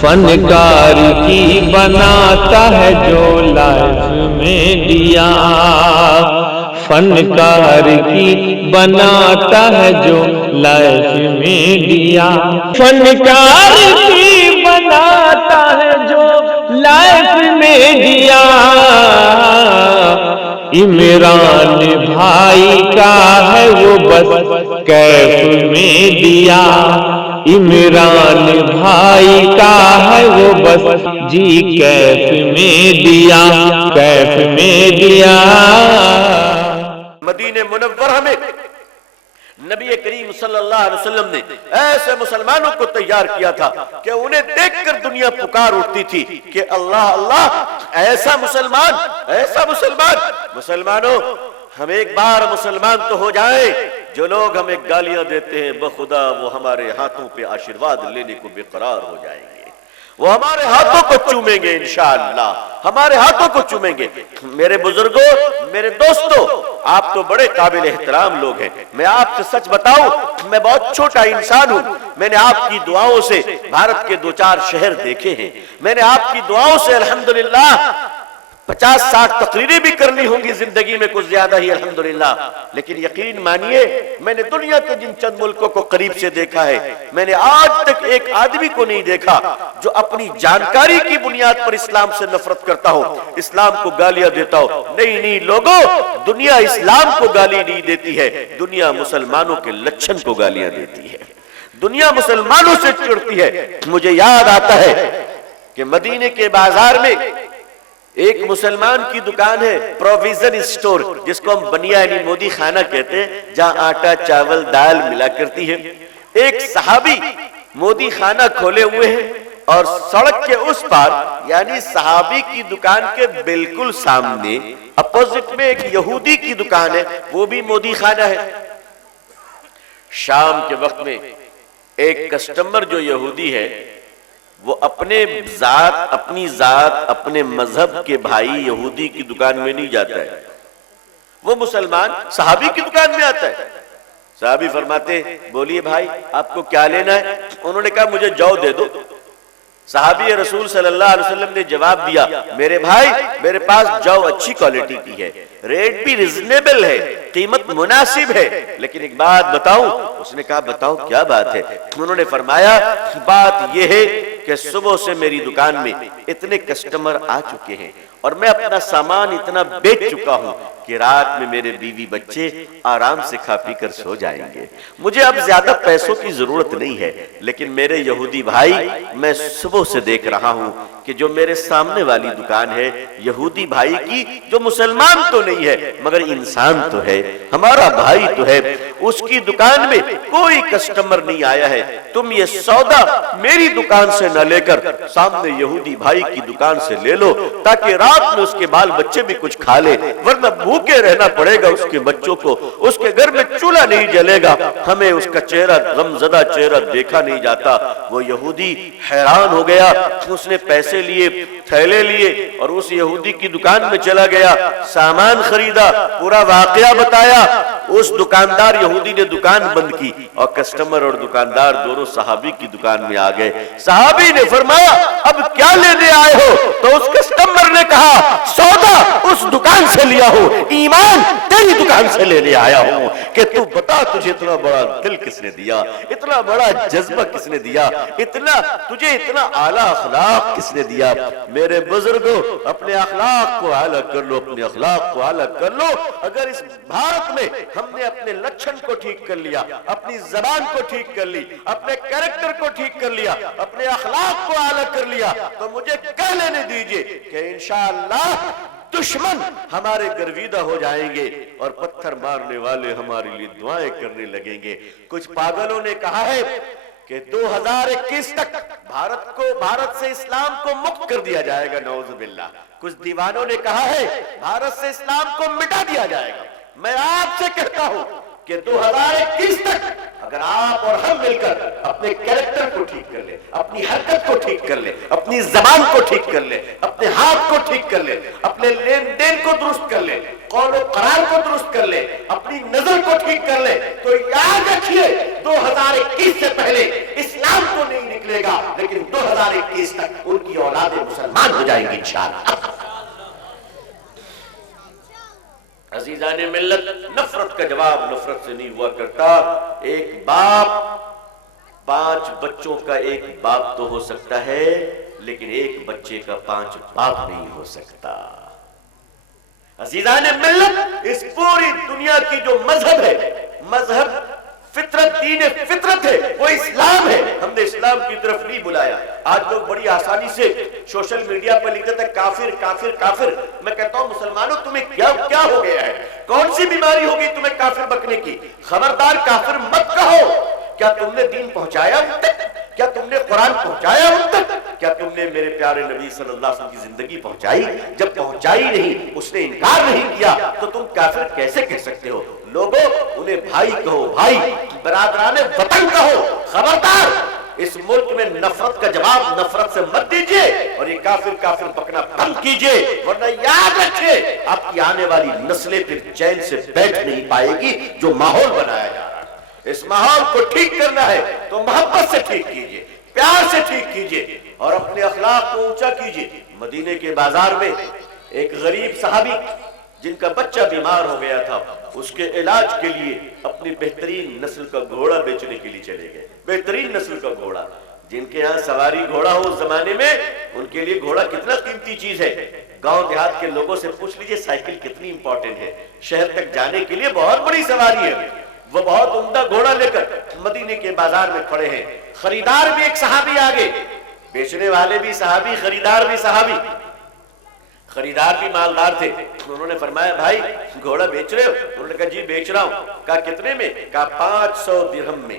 فنکار کی بناتا ہے جو لائف میں دیا، فنکار کی بناتا ہے جو لائف میں دیا، فنکار کی بناتا ہے جو لائف میں دیا، عمران بھائی کا ہے وہ بس کیف میں دیا، عمران بھائی کا ہے وہ بس جی کیف میں دیا، کیف میں دیا۔ مدینہ منورہ میں نبی کریم صلی اللہ علیہ وسلم نے ایسے مسلمانوں کو تیار کیا تھا کہ انہیں دیکھ کر دنیا پکار اٹھتی تھی کہ اللہ اللہ، ایسا مسلمان، ایسا مسلمان۔ مسلمانوں، ہم ایک بار مسلمان تو ہو جائیں، جو لوگ ہمیں گالیاں دیتے ہیں بخدا وہ ہمارے ہاتھوں پہ آشرواد لینے کو بے قرار ہو جائیں گے، وہ ہمارے ہاتھوں کو چومیں گے انشاءاللہ، ہمارے ہاتھوں کو چومیں گے۔ میرے بزرگوں، میرے دوستوں، آپ تو بڑے قابل احترام لوگ ہیں، میں آپ سے سچ بتاؤں، میں بہت چھوٹا انسان ہوں، میں نے آپ کی دعاؤں سے بھارت کے 2-4 شہر دیکھے ہیں، میں نے آپ کی دعاؤں سے الحمدللہ 50-60 تقریریں بھی کرنی ہوں گی زندگی میں، کچھ زیادہ ہی الحمدللہ، لیکن یقین مانیے میں نے دنیا کے جن چند ملکوں کو قریب سے دیکھا ہے، میں نے آج تک ایک آدمی کو نہیں دیکھا جو اپنی جانکاری کی بنیاد پر اسلام سے نفرت کرتا ہو، اسلام کو گالیاں دیتا ہو۔ نہیں نہیں لوگوں، دنیا اسلام کو گالی نہیں دیتی ہے، دنیا مسلمانوں کے لچھن کو گالیاں دیتی ہے، دنیا مسلمانوں سے چڑھتی ہے۔ مجھے یاد آتا ہے کہ مدینے کے بازار میں ایک مسلمان کی دکان ہے، پروویزن اسٹور، جس کو ہم بنیادی مودی خانہ کہتے ہیں، جہاں آٹا چاول دال ملا کرتی ہے۔ ایک صحابی مودی خانہ کھولے ہوئے ہیں اور سڑک کے اس پار، یعنی صحابی کی دکان کے بالکل سامنے اپوزٹ میں ایک یہودی کی دکان ہے، وہ بھی مودی خانہ ہے۔ شام کے وقت میں ایک کسٹمر جو یہودی ہے، وہ اپنی ذات اپنے مذہب کے بھائی یہودی کی دکان میں نہیں جاتا ہے، وہ مسلمان صحابی کی دکان میں آتا ہے۔ صحابی فرماتے بولیے بھائی آپ کو کیا لینا ہے؟ انہوں نے کہا مجھے جو دے دو۔ صحابی رسول صلی اللہ علیہ وسلم نے جواب دیا میرے بھائی میرے پاس جو اچھی کوالٹی کی ہے، ریٹ بھی ریزنیبل ہے، قیمت مناسب ہے، لیکن ایک بات بتاؤں؟ اس نے کہا بتاؤ کیا بات ہے؟ انہوں نے فرمایا بات یہ ہے کہ صبح سے میری دکان میں اتنے کسٹمر آ چکے ہیں اور میں اپنا سامان اتنا بیچ چکا ہوں کہ رات میں میرے بیوی بچے آرام سے کھا پی کر سو جائیں گے، مجھے اب زیادہ پیسوں کی ضرورت نہیں ہے، لیکن میرے یہودی بھائی میں صبح سے دیکھ رہا ہوں کہ جو میرے سامنے والی دکان ہے یہودی بھائی کی، جو مسلمان تو نہیں ہے مگر انسان تو ہے، ہمارا بھائی تو ہے، اس کی دکان میں کوئی کسٹمر نہیں آیا ہے، تم یہ سودا میری دکان سے نہ لے کر سامنے یہودی بھائی کی دکان سے لے لو تاکہ رات میں اس کے بال بچے بھی کچھ کھا لے، ورنہ بھوکے رہنا پڑے گا اس کے بچوں کو، اس کے گھر میں چولہا نہیں جلے گا، ہمیں اس کا چہرہ غمزدہ چہرہ دیکھا نہیں جاتا۔ وہ یہودی حیران ہو گیا، اس نے پیسے لیے، تھیلے لیے اور اس یہودی کی دکان میں چلا گیا، سامان خریدا، پورا واقعہ بتایا۔ اس دکاندار یہودی نے دکان بند کی اور کسٹمر اور دکاندار دونوں صحابی کی دکان میں آ گئے۔ صحابی نے فرمایا اب کیا لینے آئے ہو؟ تو اس کسٹمر نے کہا سودا اس دکان سے لیا ہو، ایمان تیری دکان سے لینے آیا ہوں، کہ تو بتا تجھے اتنا بڑا دل کس نے دیا، اتنا بڑا جذبہ کس نے دیا، تجھے اتنا اعلیٰ اخلاق کس نے دیا؟ میرے بزرگوں اپنے اخلاق کو اعلیٰ کر لو، اپنے اخلاق کو اعلیٰ کر لو۔ اگر اس بھارت میں ہم نے اپنے لچھن کو ٹھیک کر لیا، اپنی زبان کو ٹھیک کر لی، اپنے کریکٹر کو ٹھیک کر لیا، اپنے اخلاق کو اعلیٰ کر لیا، تو مجھے کہہ لینے دیجئے کہ انشاءاللہ دشمن ہمارے گرویدہ ہو جائیں گے اور پتھر مارنے والے ہمارے لیے دعائیں کرنے لگیں گے۔ کچھ پاگلوں نے کہا ہے کہ 2021 تک بھارت سے اسلام کو مکت کر دیا جائے گا، نعوذ باللہ۔ کچھ دیوانوں نے کہا ہے بھارت سے اسلام کو مٹا دیا جائے گا۔ میں آپ سے کہتا ہوں کہ 2021 تک اگر آپ اور ہم مل کر اپنے کیریکٹر کو ٹھیک کر لیں، اپنی حرکت کو ٹھیک کر لیں، اپنی زبان کو ٹھیک کر لیں، اپنے ہاتھ کو ٹھیک کر لیں، اپنے لین دین کو درست کر لیں، قول و قرار کو درست کر لیں، اپنی نظر کو ٹھیک کر لیں، تو یاد رکھیے 2021 سے پہلے اسلام تو نہیں نکلے گا، لیکن 2021 تک ان کی اولادیں مسلمان ہو جائیں گی انشاءاللہ۔ عزیزان ملت، نفرت کا جواب نفرت سے نہیں ہوا کرتا۔ ایک باپ 5 بچوں کا ایک باپ تو ہو سکتا ہے، لیکن ایک بچے کا 5 باپ نہیں ہو سکتا۔ عزیزان ملت، اس پوری دنیا کی جو مذہب ہے، مذہب فطرت، دین فطرت ہے، وہ اسلام ہے۔ ہم نے اسلام کی طرف نہیں بلایا۔ آج لوگ بڑی آسانی سے سوشل میڈیا پر لکھتے ہیں کافر کافر کافر۔ میں کہتا ہوں مسلمانوں تمہیں کیا ہو گیا ہے؟ کون سی بیماری ہوگی تمہیں کافر بکنے کی؟ خبردار کافر مت کہو۔ کیا تم نے دین پہنچایا ان تک؟ کیا تم نے قرآن پہنچایا ان تک؟ کیا تم نے میرے پیارے نبی صلی اللہ علیہ وسلم کی زندگی پہنچائی؟ جب پہنچائی نہیں، اس نے انکار نہیں کیا، تو تم کافر کیسے کہہ سکتے ہو؟ لوگوں انہیں بھائی کہو، بھائی، برادران وطن کہو۔ خبردار اس ملک میں نفرت کا جواب نفرت سے مت دیجئے، اور یہ کافر کافر بکنا بند کیجئے، ورنہ یاد رکھیں آپ کی آنے والی نسلیں پھر چین سے بیٹھ نہیں پائے گی۔ جو ماحول بنایا جا رہا ہے، اس ماحول کو ٹھیک کرنا ہے تو محبت سے ٹھیک کیجئے، پیار سے ٹھیک کیجئے، اور اپنے اخلاق کو اونچا کیجئے۔ مدینے کے بازار میں ایک غریب صحابی جن کا بچہ بیمار ہو گیا تھا، اس کے علاج کے لیے اپنی بہترین نسل کا گھوڑا بیچنے کے لیے چلے گئے۔ بہترین نسل کا گھوڑا، جن کے ہاں سواری گھوڑا ہو اس زمانے میں، ان کے لیے گھوڑا کتنا قیمتی چیز ہے۔ گاؤں دیہات کے لوگوں سے پوچھ لیجئے سائیکل کتنی امپورٹنٹ ہے، شہر تک جانے کے لیے بہت بڑی سواری ہے۔ وہ بہت عمدہ گھوڑا لے کر مدینے کے بازار میں کھڑے ہیں۔ خریدار بھی ایک صحابی آگے، بیچنے والے بھی صحابی، خریدار بھی صحابی۔ خریدار بھی مالدار تھے۔ انہوں نے فرمایا بھائی گھوڑا بیچ رہے ہو؟ انہوں نے کہا جی بیچ رہا ہوں۔ کہا کتنے میں؟ کہا 500 درہم میں۔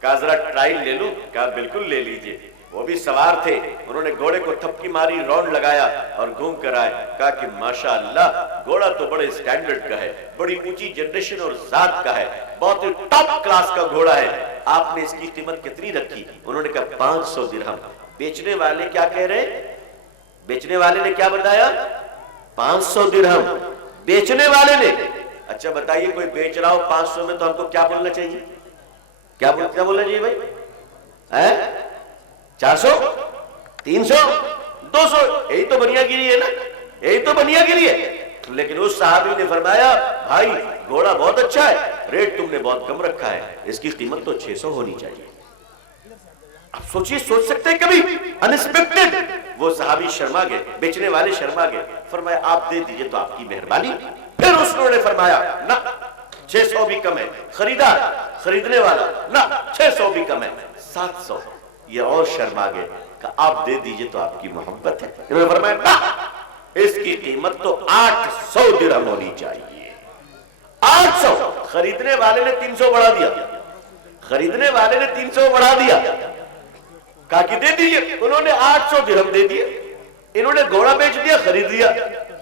کہا ذرا ٹرائل لے لوں؟ کہا بالکل لے لیجئے۔ وہ بھی سوار تھے، انہوں نے گھوڑے کو تھپکی ماری، راؤنڈ لگایا اور گھوم کر آئے۔ کہا کہ ماشاءاللہ گھوڑا تو بڑے سٹینڈرڈ کا ہے، بڑی اونچی جنریشن اور ذات کا ہے، بہت ہی ٹاپ کلاس کا گھوڑا ہے، آپ نے اس کی قیمت کتنی رکھی؟ انہوں نے کہا 500 درہم۔ بیچنے والے کیا کہہ رہے؟ بیچنے والے نے کیا بتایا؟ 500 درہم۔ بیچنے والے نے، اچھا بتائیے کوئی بیچ رہا ہو 500 میں تو ہم کو کیا بولنا چاہیے؟ کیا بولنا چاہیے بھائی؟ 400 300 200، یہی تو بنیا گیری ہے نا، یہی تو بنیا گیری ہے۔ لیکن اس صحابی نے فرمایا بھائی گھوڑا بہت اچھا ہے، ریٹ تم نے بہت کم رکھا ہے، اس کی قیمت تو 600 ہونی چاہیے۔ اب سوچیے، سوچ سکتے ہیں کبھی انسپیکٹڈ؟ وہ صحابی شرما گئے، بیچنے والے شرما گئے، فرمایا آپ دے دیجئے تو آپ کی مہربانی۔ پھر اس نے فرمایا نہ 600 بھی کم ہے۔ خریدار، خریدنے والا، نہ 600 بھی کم ہے، 700۔ یہ اور شرما گئے کہ آپ دے دیجئے تو آپ کی محبت ہے۔ انہوں نے فرمایا نہ، اس کی قیمت تو 800 درہم ہونی چاہیے۔ 800۔ خریدنے والے نے 300 بڑھا دیا، خریدنے والے نے 300 بڑھا دیا، کہا کہ دے دیجئے۔ انہوں نے 800 درہم دے دیے، انہوں نے گھوڑا بیچ دیا، خرید لیا۔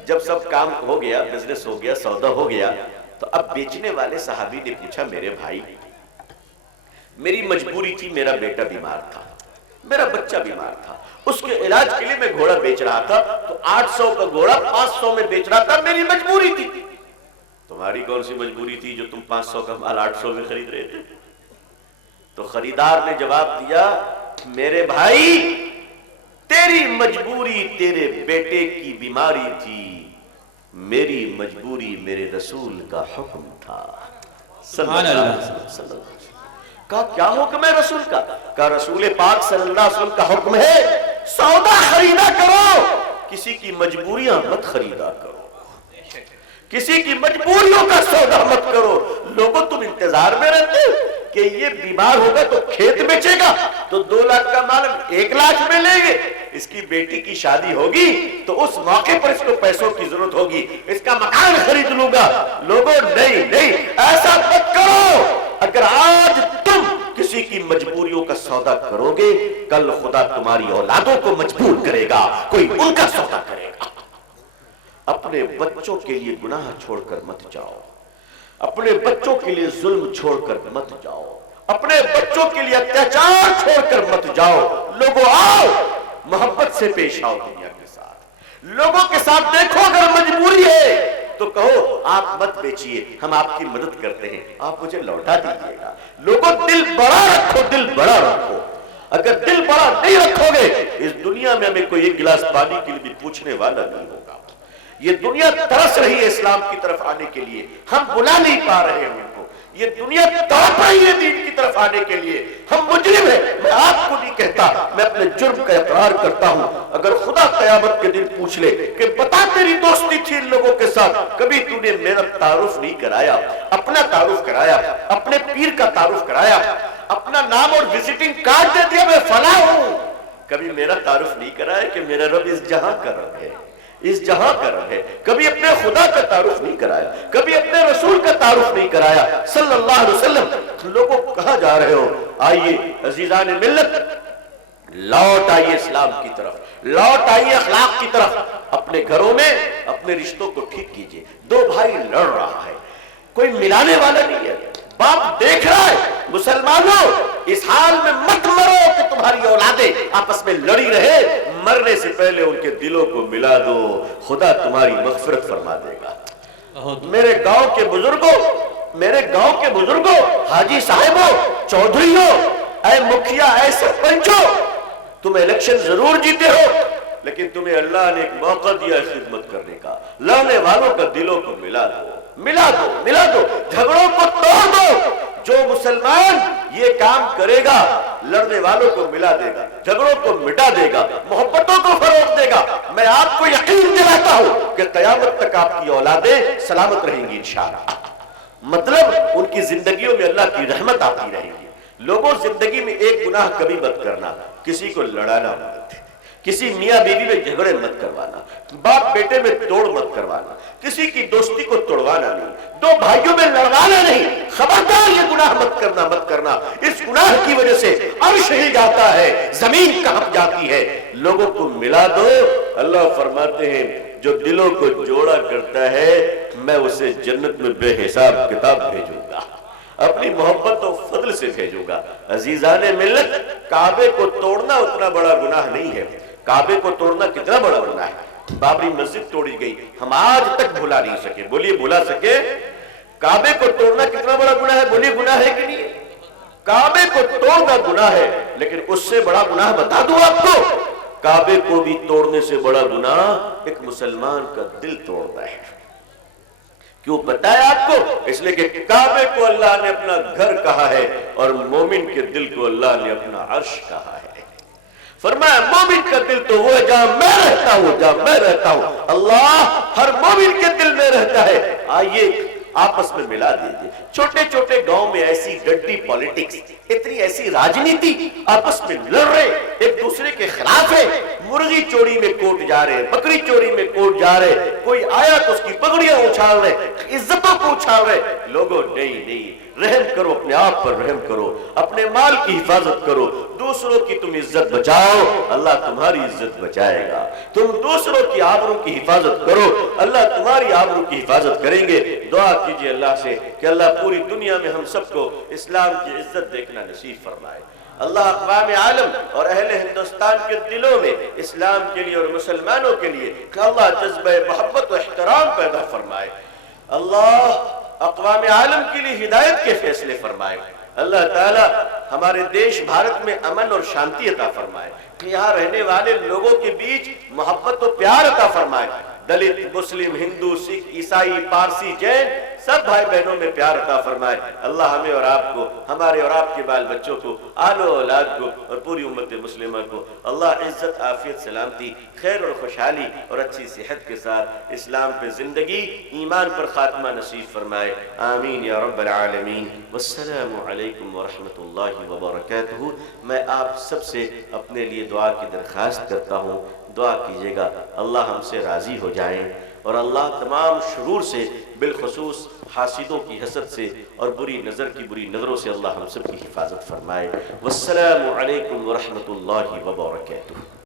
جب سب کام ہو گیا، بزنس ہو گیا، سودا ہو گیا، تو اب بیچنے والے صحابی نے پوچھا میرے بھائی میری مجبوری تھی، میرا بیٹا بیمار تھا، میرا بچہ بیمار تھا، اس کے علاج کے لیے میں گھوڑا بیچ رہا تھا، تو 800 کا گھوڑا 500 میں بیچ رہا تھا، میری مجبوری تھی۔ تمہاری کون سی مجبوری تھی جو تم 500 کا مال 800 میں خرید رہے تھے؟ تو خریدار نے جواب دیا میرے بھائی تیری مجبوری تیرے بیٹے کی بیماری تھی، میری مجبوری میرے رسول کا حکم تھا صلی اللہ علیہ وسلم۔ کہا کیا حکم ہے رسول کا؟ کہا رسول پاک صلی اللہ علیہ وسلم کا حکم ہے سودا خریدا کرو، کسی کی مجبوریاں مت خریدا کرو، کسی کی مجبوریوں کا سودا مت کرو۔ لوگوں تم انتظار میں رہتے کہ یہ بیمار ہوگا تو کھیت بیچے گا تو 2 لاکھ کا مال 1 لاکھ میں لیں گے، اس کی بیٹی کی شادی ہوگی تو اس موقع پر اس کو پیسوں کی ضرورت ہوگی، اس کا مکان خرید لوں گا۔ لوگوں نہیں ایسا مت کرو۔ اگر آج تم کسی کی مجبوریوں کا سودا کرو گے، کل خدا تمہاری اولادوں کو مجبور کرے گا، کوئی ان کا سودا کرے گا۔ اپنے بچوں کے لیے گناہ چھوڑ کر مت جاؤ۔ اپنے بچوں کے لیے ظلم چھوڑ کر مت جاؤ، اپنے بچوں کے لیے اتیاچار چھوڑ کر مت جاؤ۔ لوگوں آؤ، محبت سے پیش آؤ دنیا کے ساتھ، لوگوں کے ساتھ دیکھو، اگر مجبوری ہے تو کہو آپ مت بیچیے، ہم آپ کی مدد کرتے ہیں، آپ مجھے لوٹا دیجیے گا۔ لوگوں دل بڑا رکھو، دل بڑا رکھو۔ اگر دل بڑا نہیں رکھو گے، اس دنیا میں ہمیں کوئی ایک گلاس پانی کے لیے بھی پوچھنے والا نہیں ہوگا۔ یہ دنیا ترس رہی ہے اسلام کی طرف آنے کے لیے، ہم بلا نہیں پا رہے ہیں ان کو۔ یہ دنیا تڑپ رہی ہے دین کی طرف آنے کے لیے، ہم مجرم ہیں۔ میں آپ کو نہیں کہتا، میں اپنے جرم کا اقرار کرتا ہوں۔ اگر خدا قیامت کے دن پوچھ لے کہ بتا تیری دوستی تھی ان لوگوں کے ساتھ، کبھی تو نے میرا تعارف نہیں کرایا، اپنا تعارف کرایا، اپنے پیر کا تعارف کرایا، اپنا نام اور وزٹنگ کارڈ دے دیا میں فلاں ہوں، کبھی میرا تعارف نہیں کرایا کہ میرا رب اس جہاں کا رب ہے، اس جہاں کا رب ہے۔ کبھی اپنے خدا کا تعارف نہیں کرایا، کبھی اپنے رسول کا تعارف نہیں کرایا صلی اللہ علیہ وسلم۔ لوگوں کو کہاں جا رہے ہو؟ آئیے عزیزان ملت، لوٹ آئیے اسلام کی طرف، لوٹ آئیے اخلاق کی طرف۔ اپنے گھروں میں اپنے رشتوں کو ٹھیک کیجئے۔ دو بھائی لڑ رہا ہے، کوئی ملانے والا نہیں ہے، باپ دیکھ رہا ہے۔ مسلمانوں، اس حال میں مت مرو کہ تمہاری اولادیں آپس میں لڑی رہے، مرنے سے پہلے ان کے دلوں کو ملا دو، خدا تمہاری مغفرت فرما دے گا۔ میرے گاؤں کے بزرگوں، میرے گاؤں کے بزرگوں، حاجی صاحبوں، چودھریوں، اے مکھیا، اے سرپنچوں، تم الیکشن ضرور جیتے ہو، لیکن تمہیں اللہ نے ایک موقع دیا خدمت کرنے کا۔ لڑنے والوں کا دلوں کو ملا دو، ملا دو، ملا دو، جھگڑوں کو توڑ دو۔ جو مسلمان یہ کام کرے گا، لڑنے والوں کو ملا دے گا، جھگڑوں کو مٹا دے گا، محبتوں کو فروغ دے گا، میں آپ کو یقین دلاتا ہوں کہ قیامت تک آپ کی اولادیں سلامت رہیں گی انشاءاللہ۔ مطلب ان کی زندگیوں میں اللہ کی رحمت آتی رہے گی۔ لوگوں زندگی میں ایک گناہ کبھی مت کرنا، کسی کو لڑانا مت، کسی میاں بیوی میں جھگڑے مت کروانا، باپ بیٹے میں توڑ مت کروانا، کسی کی دوستی کو توڑوانا نہیں، دو بھائیوں میں لڑوانا نہیں۔ خبردار یہ گناہ مت کرنا، مت کرنا۔ اس گناہ کی وجہ سے عرش ہل جاتا ہے، زمین کانپ جاتی ہے۔ لوگوں کو ملا دو۔ اللہ فرماتے ہیں جو دلوں کو جوڑا کرتا ہے میں اسے جنت میں بے حساب کتاب بھیجوں گا، اپنی محبت و فضل سے بھیجوں گا۔ عزیزان ملت، کعبے کو توڑنا اتنا بڑا گناہ نہیں ہے۔ کعبے کو توڑنا کتنا بڑا گناہ ہے؟ بابری مسجد توڑی گئی، ہم آج تک بھلا نہیں سکے۔ بولیے بھلا سکے؟ کعبے کو توڑنا کتنا بڑا گناہ ہے؟ بولیے گناہ ہے کہ نہیں؟ کعبے کو توڑنا گناہ ہے، لیکن اس سے بڑا گناہ بتا دوں آپ کو، کعبے کو بھی توڑنے سے بڑا گناہ ایک مسلمان کا دل توڑنا ہے۔ کیوں پتہ ہے آپ کو؟ اس لیے کہ کعبے کو اللہ نے اپنا گھر کہا ہے اور مومن کے دل کو اللہ نے اپنا عرش کہا ہے۔ فرمایا مومن کا دل تو وہ ہے جہاں میں رہتا ہوں، جہاں میں رہتا ہوں، اللہ ہر مومن کے دل میں رہتا ہے۔ آئیے آپس میں ملا دیجئے۔ چھوٹے چھوٹے گاؤں میں ایسی ڈڈی پالیٹکس، اتنی ایسی راجنیتی، آپس میں لڑ رہے، ایک دوسرے کے خلاف ہے، مرغی چوری میں کوٹ جا رہے، بکری چوری میں کوٹ جا رہے، کوئی آیا تو اس کی پگڑیاں اچھال رہے، عزتوں کو اچھال رہے۔ لوگوں نہیں، رحم کرو، اپنے آپ پر رحم کرو، اپنے مال کی حفاظت کرو، دوسروں کی تم عزت بچاؤ، اللہ تمہاری عزت بچائے گا۔ تم دوسروں کی آبرو کی حفاظت کرو، اللہ تمہاری آبرو کی حفاظت کریں گے۔ دعا کیجئے اللہ سے کہ اللہ پوری دنیا میں ہم سب کو اسلام کی عزت دیکھنا نصیب فرمائے۔ اللہ اقوام عالم اور اہل ہندوستان کے دلوں میں اسلام کے لیے اور مسلمانوں کے لیے کہ اللہ جذبہ محبت و احترام پیدا فرمائے۔ اللہ اقوام عالم کے لیے ہدایت کے فیصلے فرمائے۔ اللہ تعالی ہمارے دیش بھارت میں امن اور شانتی عطا فرمائے، کہ یہاں رہنے والے لوگوں کے بیچ محبت و پیار عطا فرمائے۔ دلت، مسلم، ہندو، سکھ، عیسائی، پارسی، جین، سب بھائی بہنوں میں پیار عطا فرمائے۔ اللہ ہمیں اور آپ کو، ہمارے اور آپ کے بال بچوں کو، آل و اولاد کو اور پوری امت مسلمہ کو اللہ عزت، عافیت، سلامتی، خیر اور خوشحالی اور اچھی صحت کے ساتھ اسلام پہ زندگی، ایمان پر خاتمہ نصیب فرمائے۔ آمین یا رب العالمین۔ والسلام علیکم ورحمۃ اللہ وبرکاتہ۔ میں آپ سب سے اپنے لیے دعا کی درخواست کرتا ہوں، دعا کیجیے گا اللہ ہم سے راضی ہو جائیں، اور اللہ تمام شرور سے، بالخصوص حاسدوں کی حسد سے اور بری نظر کی بری نظروں سے اللہ ہم سب کی حفاظت فرمائے۔ والسلام علیکم ورحمۃ اللہ وبرکاتہ۔